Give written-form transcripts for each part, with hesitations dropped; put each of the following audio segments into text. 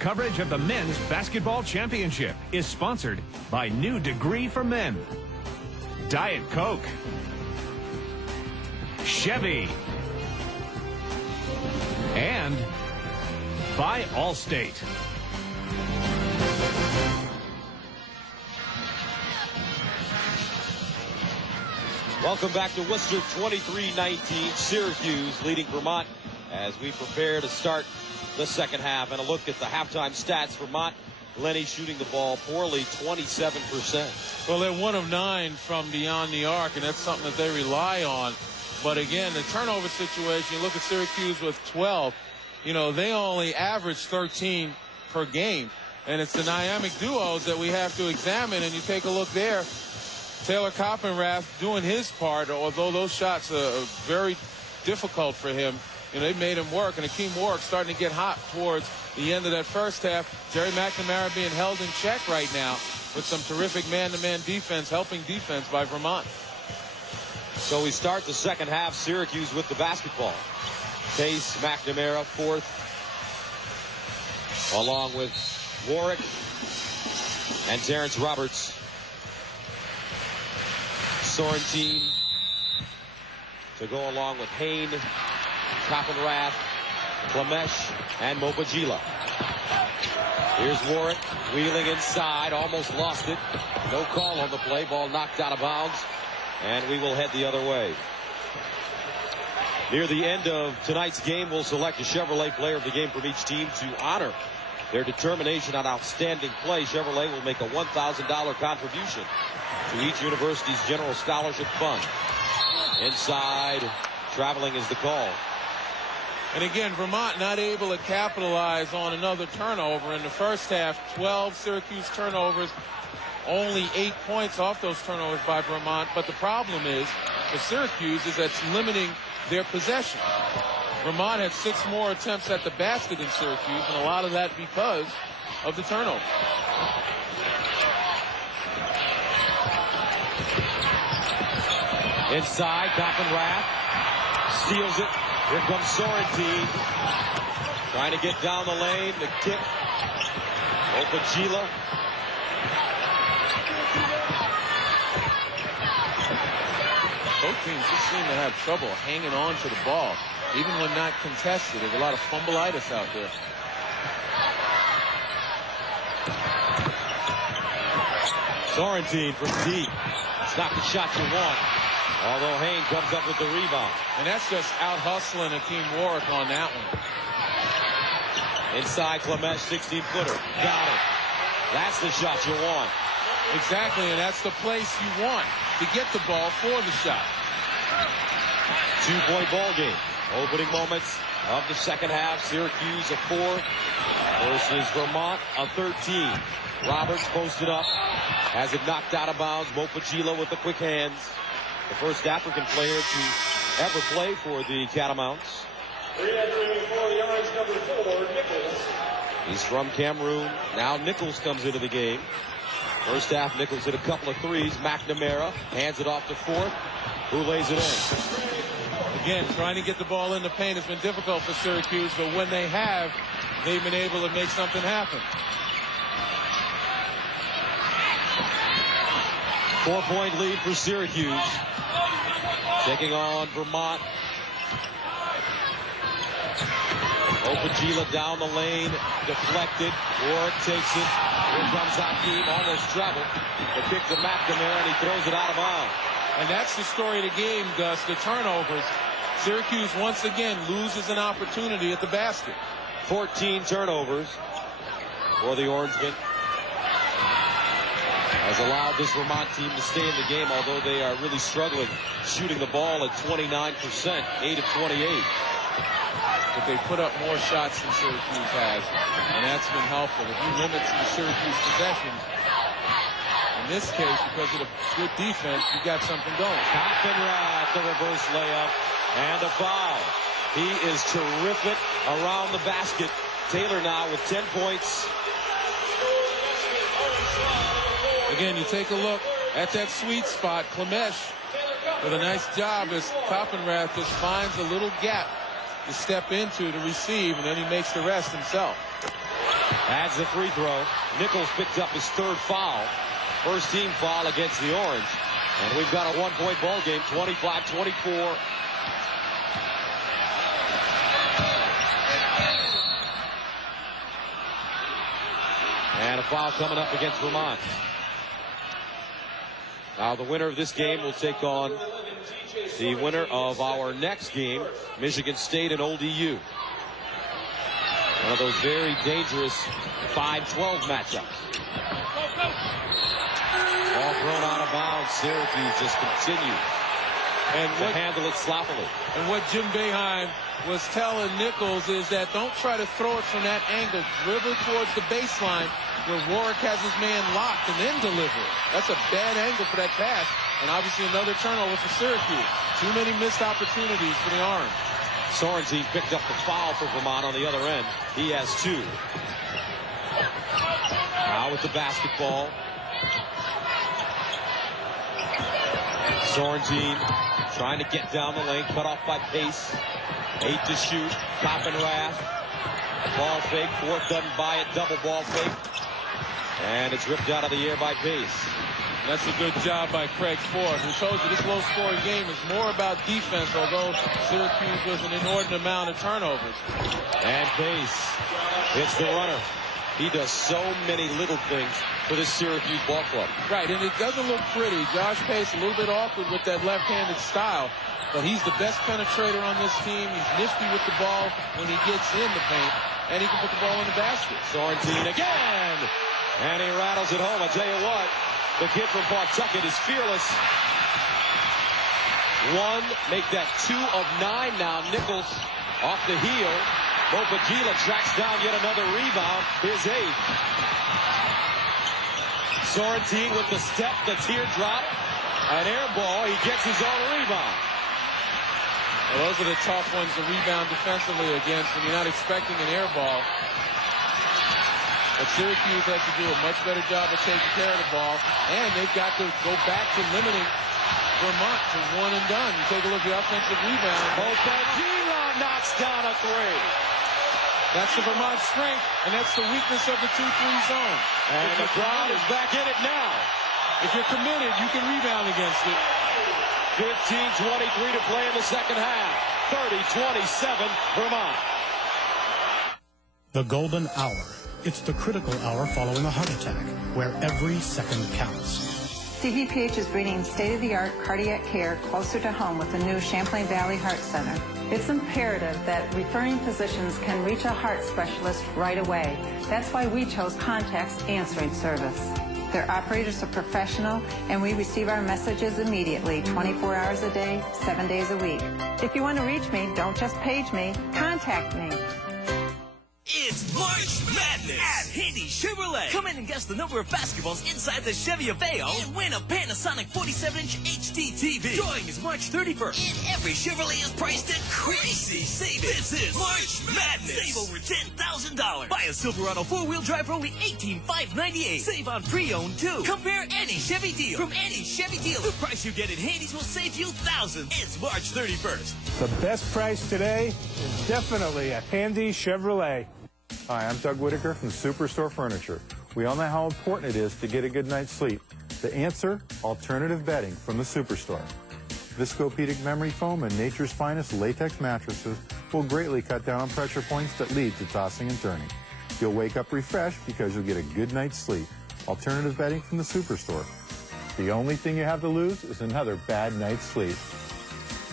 coverage of the Men's Basketball Championship is sponsored by New Degree for Men, Diet Coke, Chevy, and by Allstate. Welcome back to Worcester. 23-19. Syracuse leading Vermont as we prepare to start the second half. And a look at the halftime stats. Vermont, Lenny shooting the ball poorly, 27%. Well, they're 1 of 9 from beyond the arc, and that's something that they rely on. But again, the turnover situation, you look at Syracuse with 12. You know, they only average 13 per game. And it's the dynamic duos that we have to examine. And you take a look there, Taylor Coppenrath doing his part, although those shots are very difficult for him. You know, they made him work, and Akeem Warwick starting to get hot towards the end of that first half. Jerry McNamara being held in check right now with some terrific man-to-man defense, helping defense by Vermont. So we start the second half, Syracuse with the basketball. Pace, McNamara, fourth, along with Warwick and Terrence Roberts. Sorrentine to go along with Hain, Coppenrath, Klamesh, and Mopagila. Here's Warwick wheeling inside, almost lost it. No call on the play, ball knocked out of bounds, and we will head the other way. Near the end of tonight's game, we'll select a Chevrolet player of the game from each team to honor their determination on outstanding play. Chevrolet will make a $1,000 contribution to each university's general scholarship fund. Inside, traveling is the call. And again, Vermont not able to capitalize on another turnover in the first half. 12 Syracuse turnovers, only 8 points off those turnovers by Vermont. But the problem is, for Syracuse, is that's limiting their possession. Vermont had 6 more attempts at the basket in Syracuse, and a lot of that because of the turnover. Inside, Coppenrath steals it. Here comes Sorrentine. Trying to get down the lane. The kick. Mopagila. Both teams just seem to have trouble hanging on to the ball, even when not contested. There's a lot of fumbleitis out there. Sorrentine from deep. It's not the shot you want. Although Hain comes up with the rebound. And that's just out-hustling Akeem Warwick on that one. Inside, Klamesh, 16-footer. Got it. That's the shot you want. Exactly, and that's the place you want to get the ball for the shot. 2-point ball game. Opening moments of the second half. Syracuse a 4 versus Vermont a 13. Roberts posted up. Has it knocked out of bounds. Mopagila with the quick hands. The first African player to ever play for the Catamounts. Re-entering for the Orange, number 4, Nichols. He's from Cameroon. Now Nichols comes into the game. First half, Nichols hit a couple of threes. McNamara hands it off to fourth. Who lays it in? Again, trying to get the ball in the paint has been difficult for Syracuse, but when they have, they've been able to make something happen. 4-point lead for Syracuse. Taking on Vermont. Mopagila down the lane, deflected. Warwick takes it. Here comes Akeem, almost traveled. The kick to McNamara, and he throws it out of bounds. And that's the story of the game, Gus, the turnovers. Syracuse once again loses an opportunity at the basket. 14 turnovers for the Orangemen. Has allowed this Vermont team to stay in the game, although they are really struggling shooting the ball at 29%, 8 of 28. But they put up more shots than Syracuse has, and that's been helpful. If you limit the Syracuse possessions, in this case, because of the good defense, you got something going. Coppenrath, the reverse layup, and a foul. He is terrific around the basket. Taylor now with 10 points. Again, you take a look at that sweet spot. Klamesh with a nice job as Coppenrath just finds a little gap to step into to receive, and then he makes the rest himself. Adds the free throw. Nichols picked up his third foul. First team foul against the Orange. And we've got a one-point ball game, 25-24. And a foul coming up against Vermont. Now the winner of this game will take on the winner of our next game, Michigan State and Old EU. One of those very dangerous 5-12 matchups. Ball thrown out of bounds. Syracuse just continues to handle it sloppily. And what Jim Boeheim was telling Nichols is that don't try to throw it from that angle. Dribble towards the baseline where Warwick has his man locked and then deliver it. That's a bad angle for that pass. And obviously another turnover for Syracuse. Too many missed opportunities for the Orange. Sorensen picked up the foul for Vermont on the other end. He has 2. Now with the basketball. Sorensen trying to get down the lane, cut off by Pace. 8 to shoot. Coppenrath. Ball fake. Fourth doesn't buy it. Double ball fake. And it's ripped out of the air by Pace. That's a good job by Craig Ford, who told you this low-scoring game is more about defense, although Syracuse was an inordinate amount of turnovers. And Pace hits the runner. He does so many little things for this Syracuse ball club. Right, and it doesn't look pretty. Josh Pace a little bit awkward with that left-handed style, but he's the best penetrator on this team. He's nifty with the ball when he gets in the paint, and he can put the ball in the basket. Sorensen again, and he rattles it home. I tell you what, the kid from Pawtucket is fearless. 1, make that 2 of 9 now. Nichols off the heel. Mopagila tracks down yet another rebound. His 8th. Sorensen with the step, the teardrop, an air ball. He gets his own rebound. Well, those are the tough ones to rebound defensively against when you're not expecting an air ball. But Syracuse has to do a much better job of taking care of the ball, and they've got to go back to limiting Vermont to 1 and done. You take a look at the offensive rebound. Mopagila knocks down a 3. That's the Vermont strength, and that's the weakness of the 2-3 zone. And the crowd is back in it now. If you're committed, you can rebound against it. 15:23 to play in the second half. 30-27 Vermont. The golden hour. It's the critical hour following a heart attack, where every second counts. CVPH is bringing state-of-the-art cardiac care closer to home with the new Champlain Valley Heart Center. It's imperative that referring physicians can reach a heart specialist right away. That's why we chose Contact's answering service. Their operators are professional, and we receive our messages immediately, 24 hours a day, 7 days a week. If you want to reach me, don't just page me, contact me. It's March Madness at Handy Chevrolet. Come in and guess the number of basketballs inside the Chevy Aveo and win a Panasonic 47-inch HD TV. Drawing is March 31st, and every Chevrolet is priced at crazy savings. This is March Madness. Save over $10,000. Buy a Silverado 4-wheel drive for only $18,598. Save on pre-owned too. Compare any Chevy deal from any Chevy dealer. The price you get at Handy's will save you thousands. It's March 31st. The best price today is definitely at Handy Chevrolet. Hi, I'm Doug Whitaker from Superstore Furniture. We all know how important it is to get a good night's sleep. The answer? Alternative bedding from the Superstore. Viscopedic memory foam and nature's finest latex mattresses will greatly cut down on pressure points that lead to tossing and turning. You'll wake up refreshed because you'll get a good night's sleep. Alternative bedding from the Superstore. The only thing you have to lose is another bad night's sleep.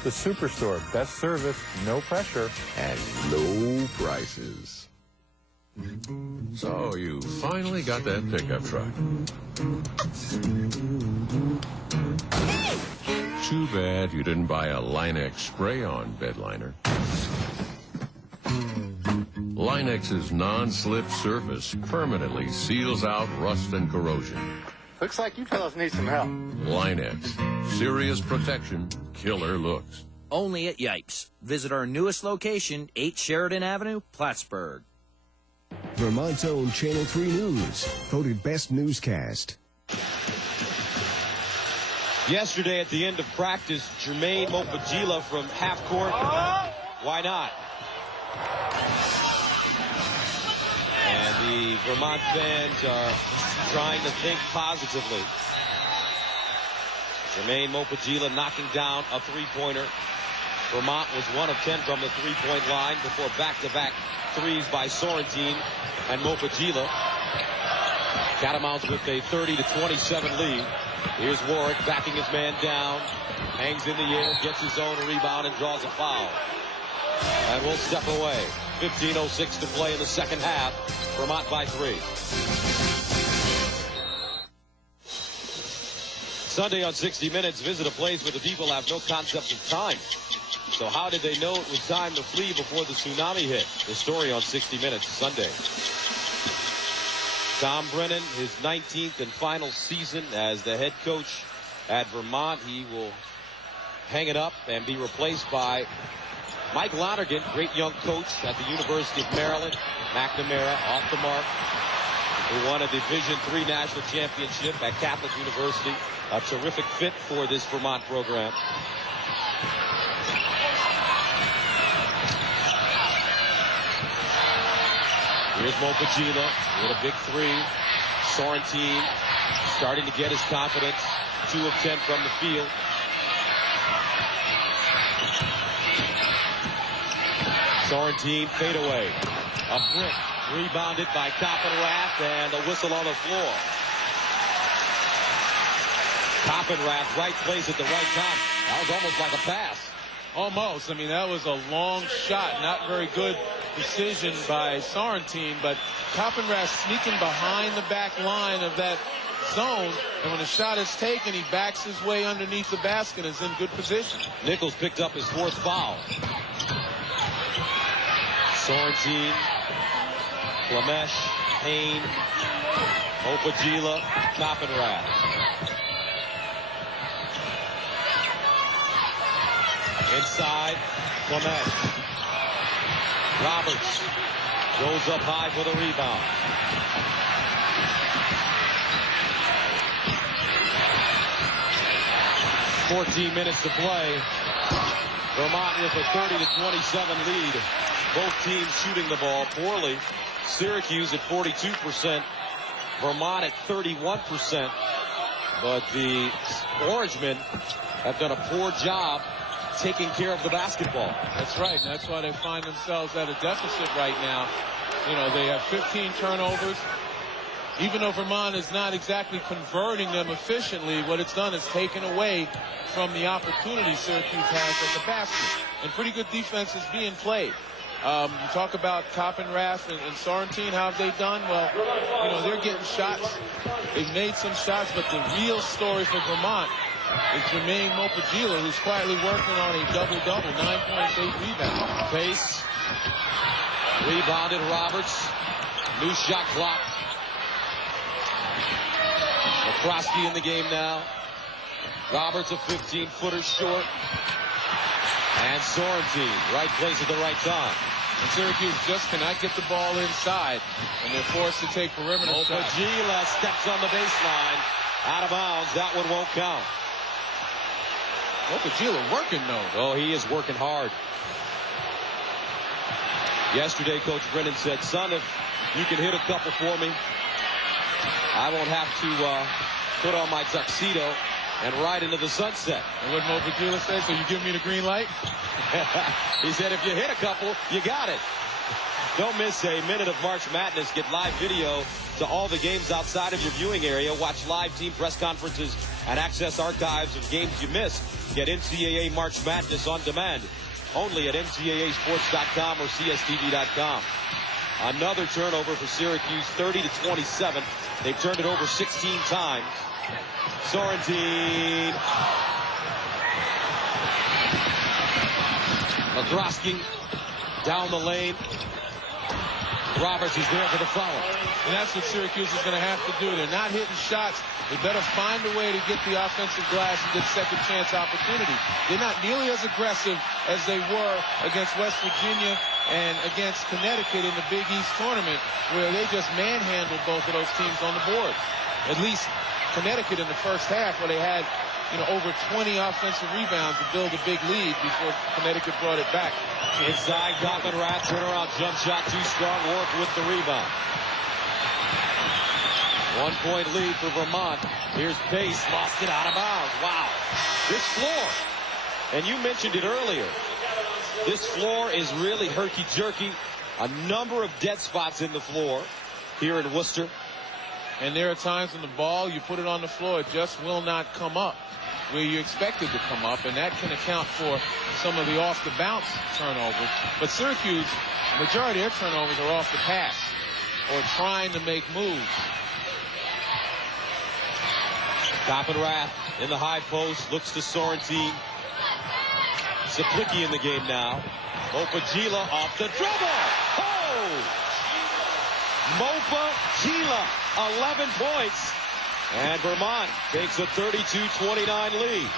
The Superstore, best service, no pressure, and low prices. So you finally got that pickup truck. Too bad you didn't buy a Line-X spray-on bed liner. Line-X's non-slip surface permanently seals out rust and corrosion. Looks like you fellas need some help. Line-X, serious protection, killer looks. Only at Yipes. Visit our newest location, 8 Sheridan Avenue, Plattsburgh. Vermont's own Channel 3 News, voted best newscast. Yesterday at the end of practice, Jermaine Mopagila from half court. Why not? And The Vermont fans are trying to think positively. Jermaine Mopagila knocking down a three-pointer. Vermont was 1 of 10 from the three-point line before back-to-back threes by Sorrentine and Mopagila. Catamounts with a 30-27 lead. Here's Warwick backing his man down. Hangs in the air, gets his own rebound, and draws a foul. And will step away. 15:06 to play in the second half. Vermont by 3. Sunday on 60 Minutes, visit a place where the people have no concept of time. So how did they know it was time to flee before the tsunami hit? The story on 60 Minutes Sunday. Tom Brennan, his 19th and final season as the head coach at Vermont. He will hang it up and be replaced by Mike Lonergan, great young coach at the University of Maryland. McNamara off the mark, who won a Division III national championship at Catholic University. A terrific fit for this Vermont program. Here's Mopagila with a big three. Sorrentine starting to get his confidence. 2 of 10 from the field. Sorrentine fadeaway. A brick rebounded by Coppenrath, and a whistle on the floor. Coppenrath, right place at the right time. That was almost like a pass. Almost. I mean, that was a long shot. Not very good decision by Sorrentine, but Coppenrath sneaking behind the back line of that zone, and when the shot is taken, he backs his way underneath the basket and is in good position. Nichols picked up his 4th foul. Sorrentine, Flamesh, Hain, Mopagila, Coppenrath. Inside, Flamesh. Roberts goes up high for the rebound. .14 minutes to play. Vermont with a 30-27 lead. Both teams shooting the ball poorly. Syracuse at 42%. Vermont at 31%. But the Orangemen have done a poor job taking care of the basketball. That's right, and that's why they find themselves at a deficit right now. You know, they have 15 turnovers. Even though Vermont is not exactly converting them efficiently, what it's done is taken away from the opportunity Syracuse has at the basket. And pretty good defense is being played. You talk about Coppenrath and Sorrentine, how have they done? Well, you know, they're getting shots. They've made some shots, but the real story for Vermont is Jermaine Mopagila, who's quietly working on a double-double, 9 points, 8 rebounds. Pace. Rebounded Roberts. New shot clock. McCroskey in the game now. Roberts a 15-footer short. And Sorrentine, right place at the right time. And Syracuse just cannot get the ball inside, and they're forced to take perimeter shots. Mopagila steps on the baseline. Out of bounds. That one won't count. Mopagila working, though. Oh, he is working hard. Yesterday, Coach Brennan said, son, if you can hit a couple for me, I won't have to put on my tuxedo and ride into the sunset. And what Mopagila said, so you give me the green light? He said, if you hit a couple, you got it. Don't miss a minute of March Madness. Get live video to all the games outside of your viewing area. Watch live team press conferences and access archives of games you missed. Get NCAA March Madness on demand. Only at ncaasports.com or cstv.com. Another turnover for Syracuse, 30-27. They've turned it over 16 times. Sorrentine. McCroskey down the lane. Roberts is there for the foul. And that's what Syracuse is going to have to do. They're not hitting shots. They better find a way to get the offensive glass and get second chance opportunity. They're not nearly as aggressive as they were against West Virginia and against Connecticut in the Big East tournament, where they just manhandled both of those teams on the board. At least Connecticut in the first half, where they had, you know, over 20 offensive rebounds to build a big lead before Connecticut brought it back. Inside, Coppenrath, turnaround jump shot, too strong. Warwick with the rebound. 1-point lead for Vermont. Here's Pace, lost it out of bounds. Wow. This floor, and you mentioned it earlier, this floor is really herky-jerky. A number of dead spots in the floor here in Worcester. And there are times when the ball, you put it on the floor, it just will not come up where you expect it to come up, and that can account for some of the off-the-bounce turnovers. But Syracuse, majority of their turnovers are off the pass or trying to make moves. Koppenrath in the high post, looks to Sorrentine. Saplicki in the game now. Mopagila off the dribble. Oh! Mopagila, 11 points. And Vermont takes a 32-29 lead.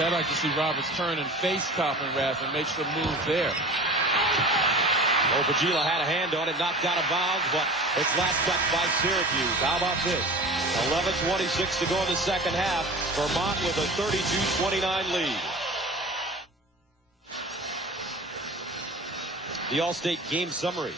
I'd like to see Roberts turn and face Koppenrath and make some moves there. Mopagila had a hand on it, knocked out of bounds, but it's last cut by Syracuse. How about this? 11:26 to go in the second half. Vermont with a 32-29 lead. The All-State game summary.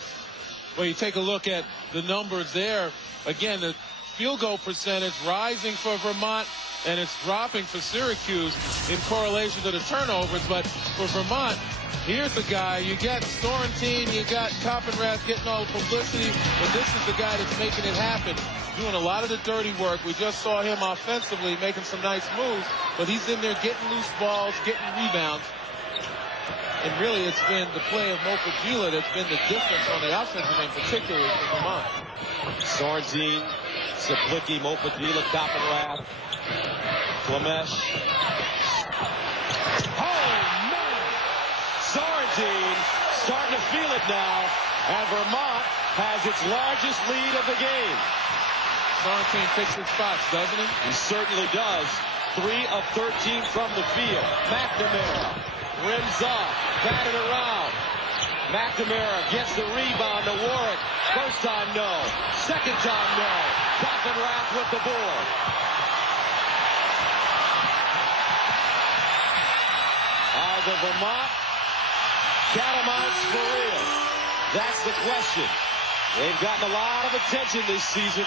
Well, you take a look at the numbers there. Again, the field goal percentage rising for Vermont, and it's dropping for Syracuse in correlation to the turnovers. But for Vermont, here's the guy. You got Sorrentine, you got Koppenrath getting all the publicity, but this is the guy that's making it happen, doing a lot of the dirty work. We just saw him offensively making some nice moves, but he's in there getting loose balls, getting rebounds. And really, it's been the play of Mopagila that's been the difference on the offensive end, particularly for Vermont. Sorrentine, Saplicki, Mopagila, Koppenrath, Flamesh. Oh, man! Sorrentine starting to feel it now, and Vermont has its largest lead of the game. Sorrentine picks his spots, doesn't he? He certainly does. 3 of 13 from the field. McNamara rims off, batted around. McNamara gets the rebound to Warwick. First time, no. Second time, no. Koppenrath with the board. Are the Vermont Catamounts for real? That's the question. They've gotten a lot of attention this season.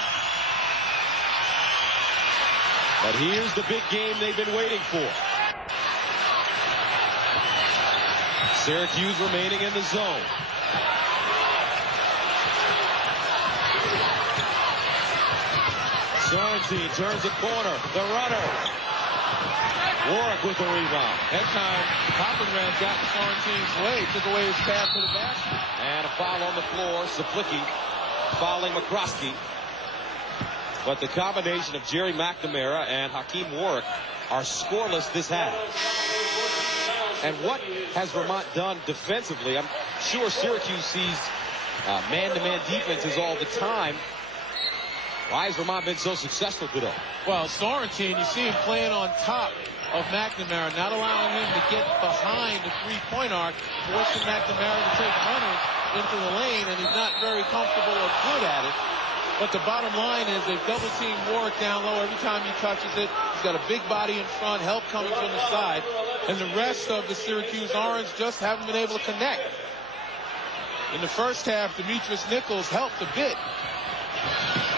But here's the big game they've been waiting for. Syracuse remaining in the zone. Sorrentine turns the corner. The runner. Warwick with the rebound. That time, Koppenrath got in Sorrentine's way, took away his path to the basket. And a foul on the floor. Saplicki fouling McCroskey. But the combination of Jerry McNamara and Hakeem Warwick are scoreless this half. And what has Vermont done defensively? I'm sure Syracuse sees man-to-man defenses all the time. Why has Vermont been so successful today? Well, Sorrentine, you see him playing on top of McNamara, not allowing him to get behind the three-point arc, forcing McNamara to take runners into the lane, and he's not very comfortable or good at it. But the bottom line is they've double-teamed Warwick down low every time he touches it. He's got a big body in front, help coming from the side. And the rest of the Syracuse Orange just haven't been able to connect. In the first half, Demetrius Nichols helped a bit.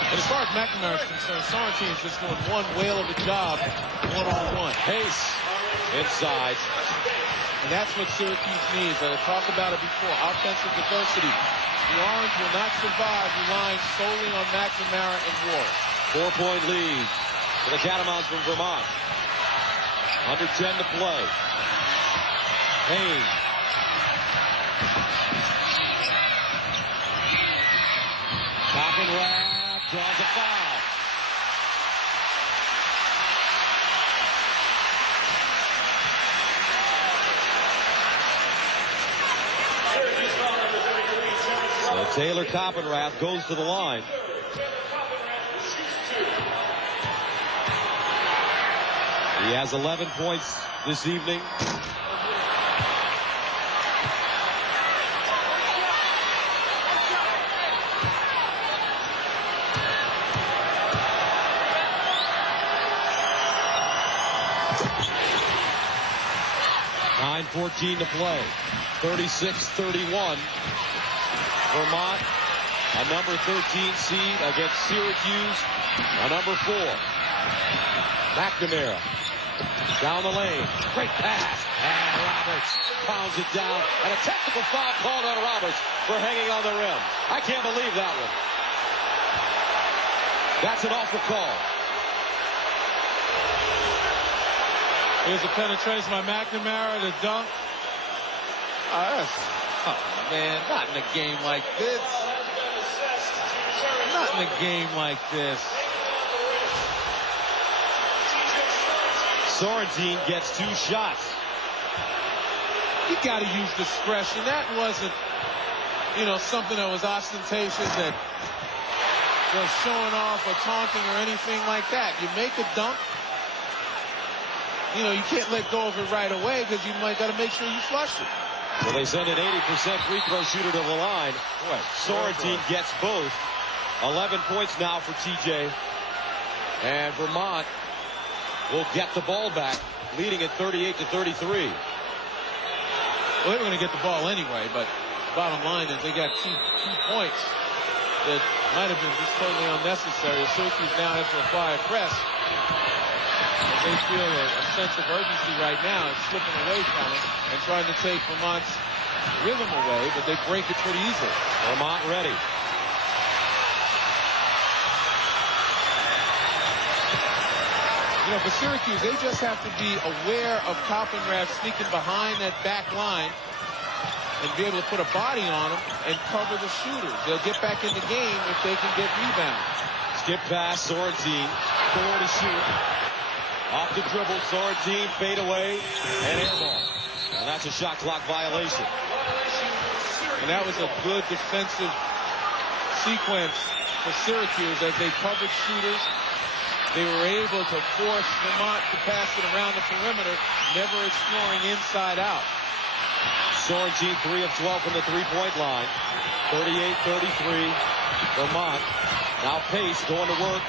And as far as McNamara is concerned, Sorrentine's just doing one whale of a job one-on-one. Pace inside. And that's what Syracuse needs. I talked about it before, offensive diversity. The Orange will not survive relying solely on McNamara and Warwick. 4-point lead for the Catamounts from Vermont. Under 10 to play. Haynes. Koppenrath draws a foul. So Taylor Koppenrath goes to the line. He has 11 points this evening. .14 to play. 36-31. Vermont, a number 13 seed against Syracuse, a number 4. McNamara down the lane. Great pass. And Roberts pounds it down. And a technical foul called on Roberts for hanging on the rim. I can't believe that one. That's an awful call. Here's a penetration by McNamara, the dunk. Oh, man, not in a game like this. Not in a game like this. Sorrentine gets 2 shots. You got to use discretion. That wasn't, something that was ostentatious, that was showing off or taunting or anything like that. You make a dunk. You can't let go of it right away because you might got to make sure you flush it. So they send an 80% free throw shooter to the line. Boy, Sorrentine gets both. 11 points now for TJ. And Vermont will get the ball back, leading at 38-33. Well, they were going to get the ball anyway, but bottom line is they got two points that might have been just totally unnecessary. Syracuse now has to apply a press. And they feel a sense of urgency right now and slipping away from it and trying to take Vermont's rhythm away, but they break it pretty easily. Vermont ready. For Syracuse, they just have to be aware of Copenrad sneaking behind that back line and be able to put a body on them and cover the shooters. They'll get back in the game if they can get rebounds. Skip pass, Sorrentine, 4 to shoot. Off the dribble, Sorrentine, fade away, and air ball. And that's a shot clock violation. And that was a good defensive sequence for Syracuse as they covered shooters. They were able to force Vermont to pass it around the perimeter, never exploring inside out. Sorrentine 3 of 12 from the three-point line. 38-33. Vermont now Pace going to work.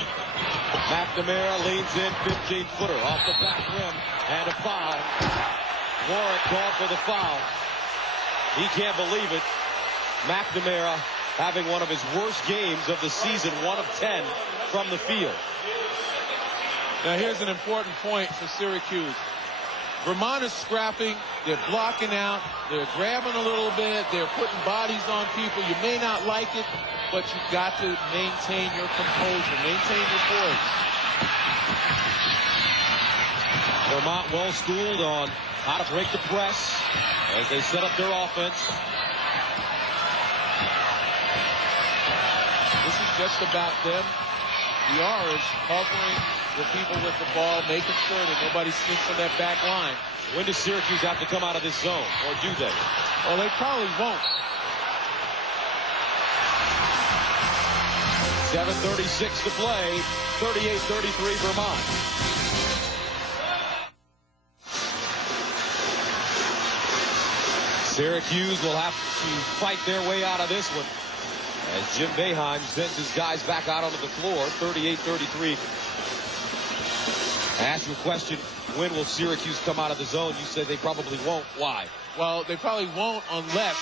McNamara leans in, 15-footer off the back rim, and a foul. Warwick called for the foul. He can't believe it. McNamara having one of his worst games of the season, 1 of 10 from the field. Now here's an important point for Syracuse. Vermont is scrapping, they're blocking out, they're grabbing a little bit, they're putting bodies on people. You may not like it, but you've got to maintain your composure, maintain your poise. Vermont well schooled on how to break the press as they set up their offense. This is just about them. The R is covering the people with the ball, making sure that nobody sneaks on that back line. When does Syracuse have to come out of this zone, or do they? Well, they probably won't. 7:36 to play, 38-33 Vermont. Syracuse will have to fight their way out of this one as Jim Boeheim sends his guys back out onto the floor, 38-33. I asked you a question, when will Syracuse come out of the zone? You said they probably won't. Why? Well, they probably won't unless,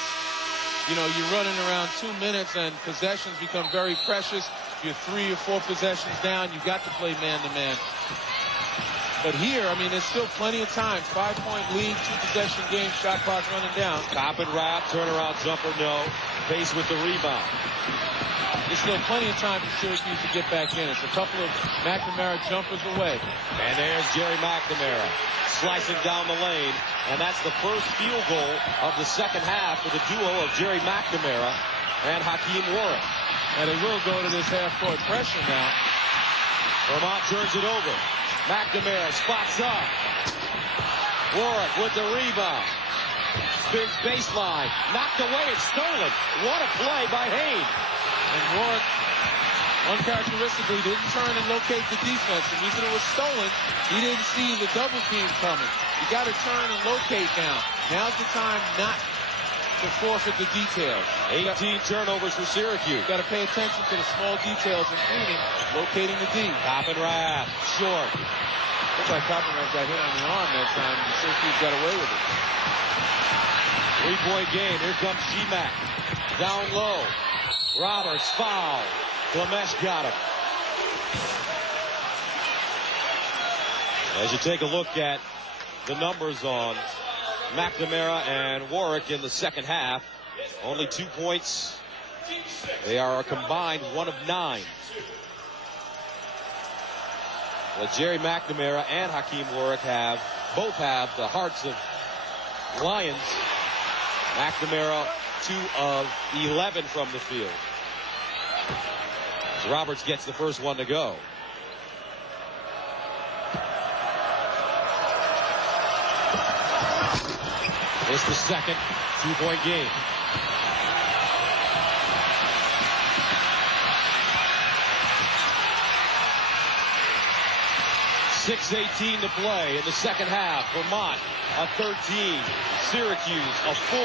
you're running around 2 minutes and possessions become very precious. You're 3 or 4 possessions down. You've got to play man-to-man. But here, there's still plenty of time. 5-point lead, 2-possession game, shot clock running down. Copenrad, turnaround jumper, no. Pace with the rebound. There's still plenty of time for Syracuse to get back in. It's a couple of McNamara jumpers away. And there's Jerry McNamara slicing down the lane. And that's the first field goal of the second half for the duo of Jerry McNamara and Hakeem Warwick. And they will go to this half-court pressure now. Vermont turns it over. McNamara spots up. Warwick with the rebound. Spins baseline. Knocked away and stolen. What a play by Haynes. And Warwick, uncharacteristically, didn't turn and locate the defense. The reason it was stolen, he didn't see the double team coming. You got to turn and locate now. Now's the time not to forfeit the details. 18 turnovers for Syracuse. Got to pay attention to the small details, including locating the D. Copenrad, short. Looks like Copenrad got hit on the arm that time, and Syracuse got away with it. Three-point game. Here comes G-Mac. Down low. Roberts foul. Klemesh got him. As you take a look at the numbers on McNamara and Warwick in the second half, only 2 points. They are a combined 1 of 9. Well, Jerry McNamara and Hakeem Warwick both have the hearts of Lions. McNamara 2 of 11 from the field. As Roberts gets the first one to go. It's the second 2-point game. .6:18 to play in the second half. Vermont a 13. Syracuse a 4.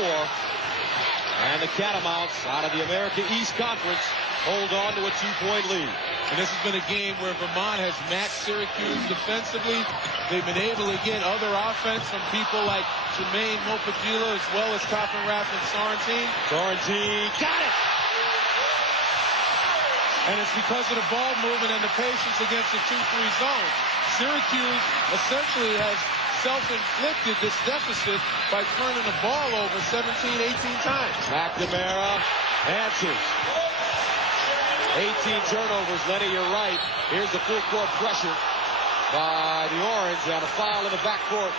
And the Catamounts out of the America East Conference hold on to a 2-point lead. And this has been a game where Vermont has matched Syracuse defensively. They've been able to get other offense from people like Jermaine Mopagila as well as Coffin-Rath and Sorrentine. Sorrentine got it! And it's because of the ball movement and the patience against the 2-3 zone. Syracuse essentially has self-inflicted this deficit by turning the ball over 17, 18 times. McNamara answers. 18 turnovers. Lenny, you're right. Here's the full court pressure by the Orange on a foul in the backcourt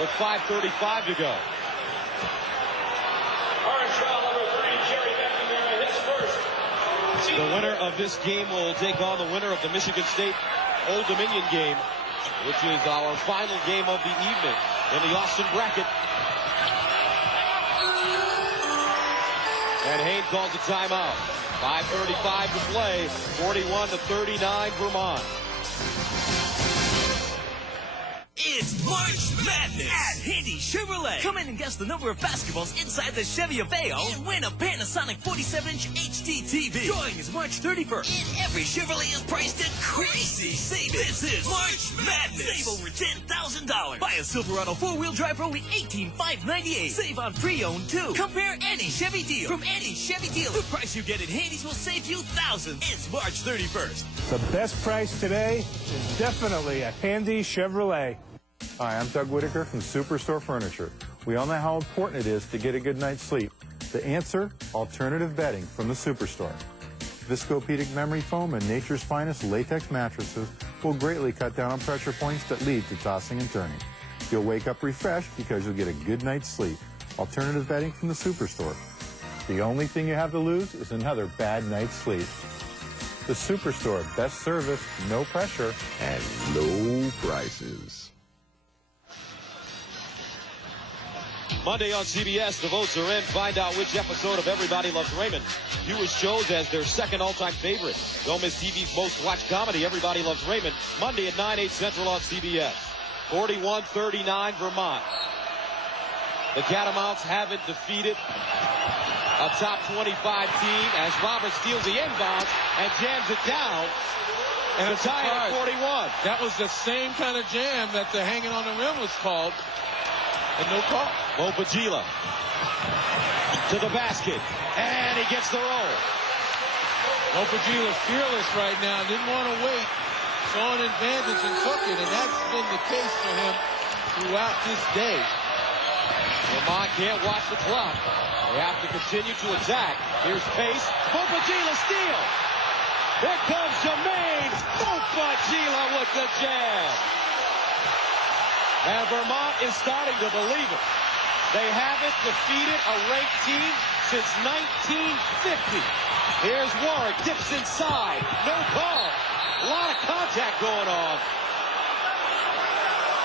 with 5:35 to go. Orange foul number 3, Jerry McNamara hits first. The winner of this game will take on the winner of the Michigan State Old Dominion game, which is our final game of the evening in the Austin bracket. And Hayne calls a timeout. 5:35 to play, 41-39 Vermont. It's March Madness at Handy Chevrolet. Come in and guess the number of basketballs inside the Chevy Aveo and win a Panasonic 47-inch HD TV. Drawing is March 31st. And every Chevrolet is priced at crazy savings. This is March Madness. Save over $10,000. Buy a Silverado 4-wheel drive for only $18,598. Save on pre-owned too. Compare any Chevy deal from any Chevy dealer. The price you get at Handy's will save you thousands. It's March 31st. The best price today is definitely at Handy Chevrolet. Hi, I'm Doug Whitaker from Superstore Furniture. We all know how important it is to get a good night's sleep. The answer? Alternative bedding from the Superstore. Viscopedic memory foam and nature's finest latex mattresses will greatly cut down on pressure points that lead to tossing and turning. You'll wake up refreshed because you'll get a good night's sleep. Alternative bedding from the Superstore. The only thing you have to lose is another bad night's sleep. The Superstore, best service, no pressure, and low prices. Monday on CBS, the votes are in. Find out which episode of Everybody Loves Raymond viewers chose as their second all-time favorite. Don't miss TV's most watched comedy, Everybody Loves Raymond, Monday at 9, 8 Central on CBS. 41-39 Vermont. The Catamounts haven't defeated a top 25 team as Roberts steals the inbounds and jams it down. And a tie at 41. That was the same kind of jam that the hanging on the rim was called. And no call. Mopagila to the basket, and he gets the roll. Mopagila's fearless right now. Didn't want to wait. Saw an advantage and took it, and that's been the case for him throughout this day. Vermont can't watch the clock. They have to continue to attack. Here's pace. Mopagila steal. Here comes Jermaine Mopagila with the jam. And Vermont is starting to believe it. They haven't defeated a ranked team since 1950. Here's Warwick, dips inside. No call. A lot of contact going on.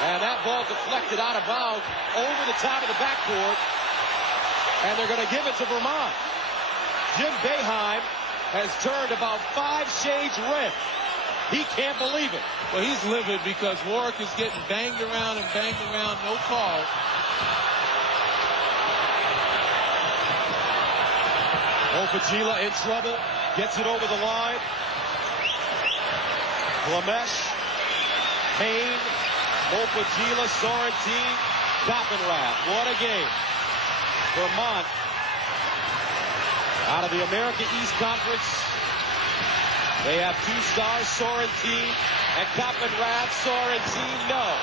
And that ball deflected out of bounds over the top of the backboard. And they're going to give it to Vermont. Jim Boeheim has turned about 5 shades red. He can't believe it. Well, he's livid because Warwick is getting banged around and banged around. No call. Mopagila in trouble. Gets it over the line. Klemesh, Hayne, Mopagila, Sorrentine, Coffin-Rath. What a game. Vermont out of the America East Conference. They have 2 stars, Sorrentine and Koppenrath. Sorrentine, no.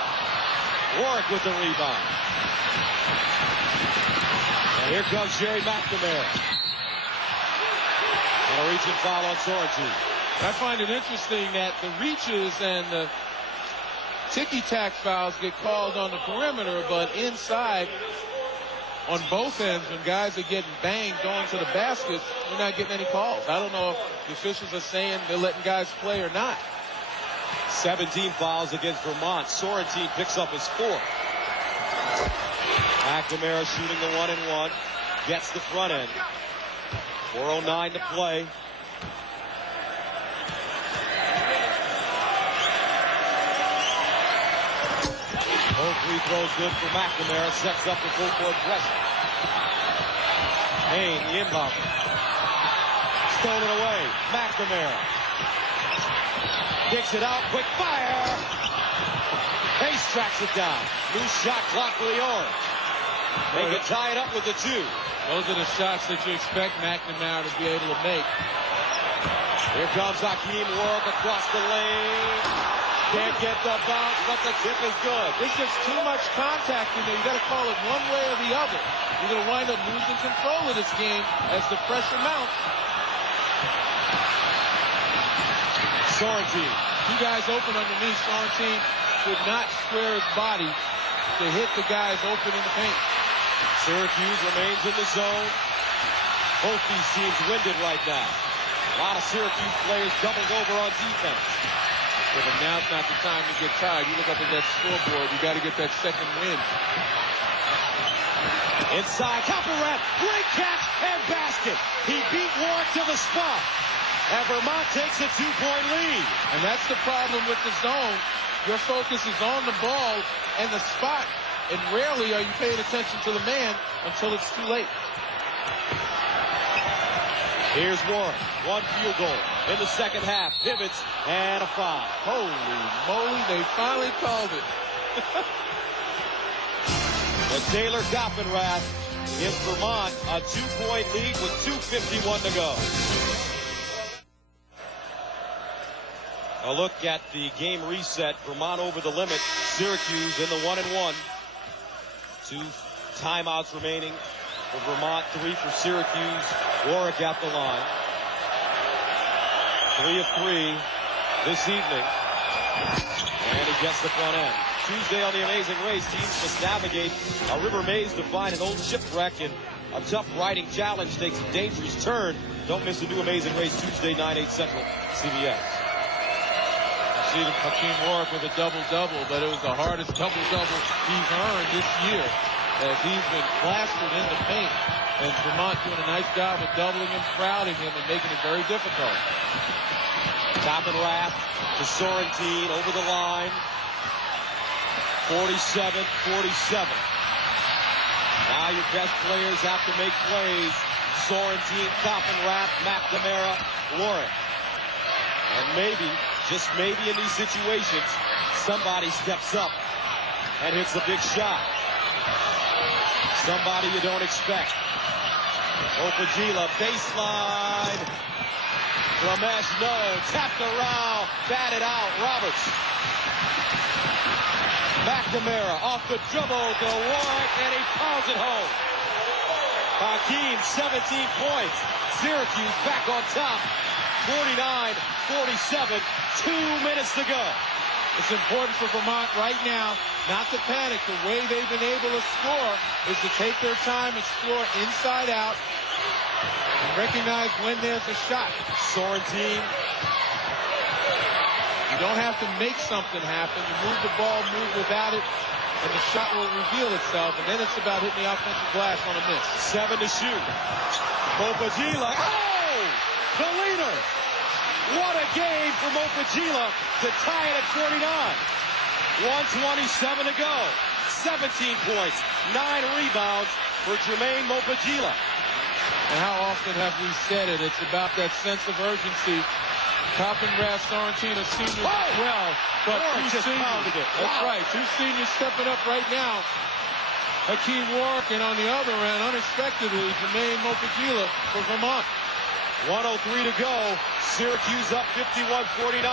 Warwick with the rebound. And here comes Jerry McNamara. And a reaching foul on Sorrentine. I find it interesting that the reaches and the ticky-tack fouls get called on the perimeter, but inside on both ends, when guys are getting banged going to the basket, we're not getting any calls. I don't know if the officials are saying they're letting guys play or not. 17 fouls against Vermont. Sorrentine picks up his 4th. McNamara shooting the 1-and-1. Gets the front end. 4:09 to play. Both free throws good for McNamara. Sets up the full court pressure. Hayne, the inbound. Stolen away. McNamara. Kicks it out. Quick fire. Hayes tracks it down. New shot clock for the Orange. They can tie it up with the 2. Those are the shots that you expect McNamara to be able to make. Here comes Hakeem Warwick across the lane. Can't get the bounce, but the tip is good. There's just too much contact in there. You got to call it one way or the other. You're going to wind up losing control of this game as the pressure mounts. Sorrentine. 2 guys open underneath. Sorrentine could not square his body to hit the guys open in the paint. Syracuse remains in the zone. Both these teams winded right now. A lot of Syracuse players doubled over on defense. Yeah, but now's not the time to get tired. You look up at that scoreboard, you got to get that second win. Inside, Koppenrath, great catch and basket. He beat Warwick to the spot. And Vermont takes a 2-point lead. And that's the problem with the zone. Your focus is on the ball and the spot, and rarely are you paying attention to the man until it's too late. Here's Warwick. 1 field goal in the second half. Pivots and a foul. Holy moly, they finally called it. But Taylor Koppenrath gives Vermont a 2-point lead with 2:51 to go. A look at the game reset. Vermont over the limit. Syracuse in the 1-and-1. 2 timeouts remaining for Vermont, 3 for Syracuse. Warwick at the line. 3 of 3 this evening. And he gets the front end. Tuesday on the Amazing Race, teams must navigate a river maze to find an old shipwreck, and a tough riding challenge takes a dangerous turn. Don't miss the new Amazing Race Tuesday, 9/8 Central, CBS. I see Hakeem Warwick with a double-double, but it was the hardest double-double he's earned this year, as he's been plastered in the paint. And Vermont doing a nice job of doubling him, crowding him, and making it very difficult. Koppenrath to Sorrentine over the line. 47-47. Now your best players have to make plays. Sorrentine, Koppenrath, McNamara, Warwick. And maybe, just maybe in these situations, somebody steps up and hits a big shot. Somebody you don't expect. Opagila, baseline. Lamesh, no. Tapped around. Batted out. Roberts. McNamara off the dribble to Warwick, and he pounds it home. Hakeem, 17 points. Syracuse back on top. 49-47. 2 minutes to go. It's important for Vermont right now not to panic. The way they've been able to score is to take their time, explore inside out, and recognize when there's a shot. Sorrentine. You don't have to make something happen. You move the ball, move without it, and the shot will reveal itself, and then it's about hitting the offensive glass on a miss. 7 to shoot. Opagila. Oh! The leader! What a game from Opagila to tie it at 49. 1:27 to go. 17 points, 9 rebounds for Jermaine Opagila. And how often have we said it? It's about that sense of urgency. Koppenrath, Sorrentine, seniors as well. But two seniors. That's right. 2 seniors stepping up right now. Hakeem Warwick, and on the other end, unexpectedly, Jermaine Mopagila for Vermont. 1:03 to go. Syracuse up 51-49.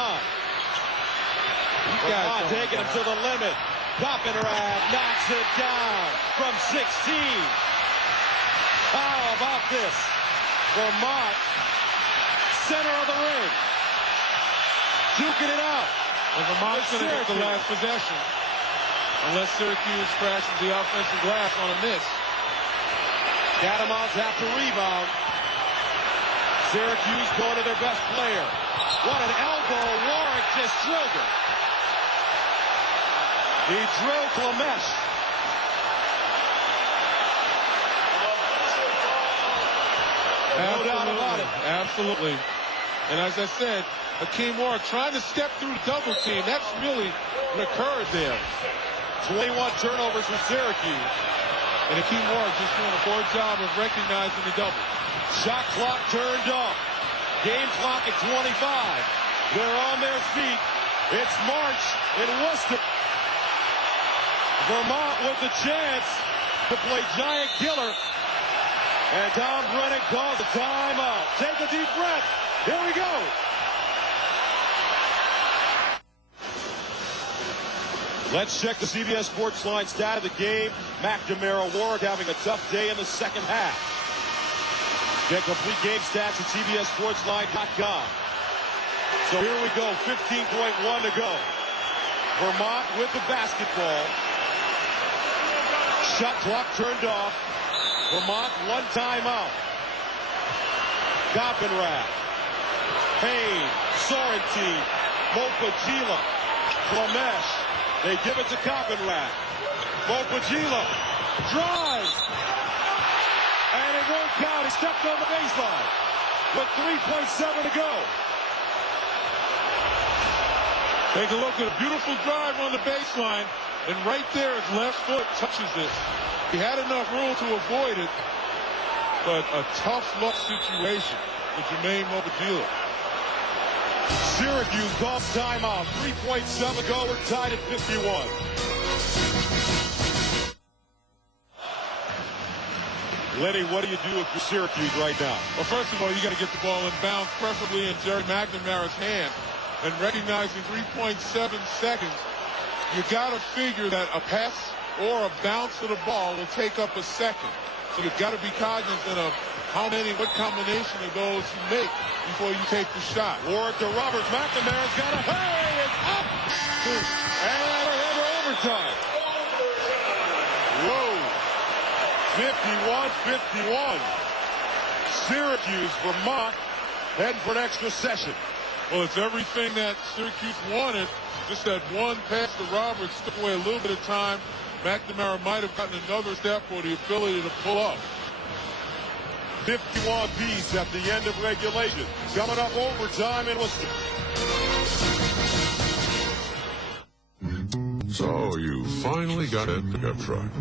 Vermont taking him to the limit. Copenrad knocks it down from 16. How about this? Vermont, center of the ring. Duking it out. And Vermont's going to get the last possession. Unless Syracuse crashes the offensive glass on a miss. Catamounts have to rebound. Syracuse going to their best player. What an elbow. Warwick just drilled it. He drilled Clemesh. No doubt about it. Absolutely. And as I said, Hakeem Warwick trying to step through the double team. That's really what occurred there. 21 turnovers for Syracuse. And Hakeem Warwick just doing a poor job of recognizing the double. Shot clock turned off. Game clock at 25. They're on their feet. It's March in Worcester. Vermont with the chance to play giant killer. And Tom Brennan calls a timeout. Take a deep breath. Here we go. Let's check the CBS Sports Line stat of the game. McNamara Warwick having a tough day in the second half. Get complete game stats at CBSSportsLine.com. So here we go, 15.1 to go. Vermont with the basketball. Shot clock turned off. Vermont one timeout. Copenrad, Payne, Sorrentine, Mopagila, Clemesh. They give it to Copenrad. Mopagila drives. And it won't count. He stepped on the baseline with 3.7 to go. Take a look at a beautiful drive on the baseline. And right there, his left foot touches it. He had enough room to avoid it. But a tough luck situation with Jermaine Mopagila. Syracuse calls timeout. 3.7 to go. We're tied at 51. Lenny, what do you do with Syracuse right now? Well, first of all, you got to get the ball in bounds, preferably in Jerry McNamara's hand. And recognizing 3.7 seconds, you got to figure that a pass or a bounce of the ball will take up a second. So you've got to be cognizant of what combination of those you make before you take the shot. Warwick to Roberts. McNamara's got a it's up! And we're headed to overtime. Whoa. 51-51. Syracuse, Vermont, heading for an extra session. Well, it's everything that Syracuse wanted. Just that one pass to Roberts took away a little bit of time. McNamara might have gotten another step or the ability to pull up. 51 apiece at the end of regulation. Coming up overtime in Worcester. So you finally got a pickup truck.